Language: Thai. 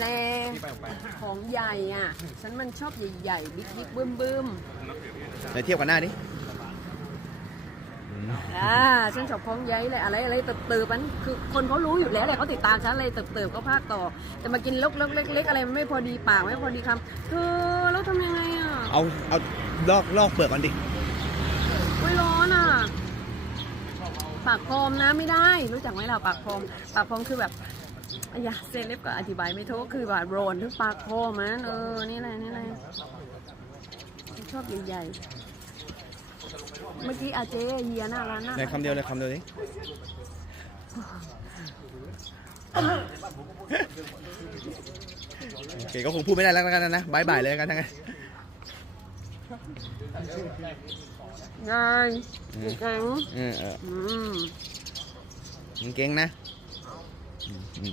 แรงของใหญ่อะ ฉันมันชอบใหญ่ๆ บิ๊กบิ๊กบึ้มบึ้มไหนเทียบกันหน้าดิอ่าฉันชอบของใหญ่เลยอะไรอะไรเติบเติบมันคือคนเขารู้อยู่แล้วแหละเขาติดตามฉันอะไรเติบเติบก็ภาคต่อ แต่มากินลกๆเล็กๆอะไรมันไม่พอดีปากไม่พอดีคำเธอแล้วทำยังไงอะ เอาเอาลอกลอกเปลือกก่อนดิอุ้ยร้อนอะปากพรมนะไม่ได้ รู้จักไหมเราปากพรมปากพรมคือแบบ อายาเซเลบก็อธิบายไม่ถูกคือแบบโรนถึงปากพรมนะเออ นี่อะไรนี่อะไรชอบใหญ่ๆ เมื่อกี้อาเจเฮียหน้าร้านหน้าในคำเดียวเลยคำเดียวดิโอเคก็คงพูดไม่ได้แล้วกันนะบายบายเลยกันทั้งนั้นง่ายอืมแข็งเออเอออืมมึงเก่งนะ Mm-hmm.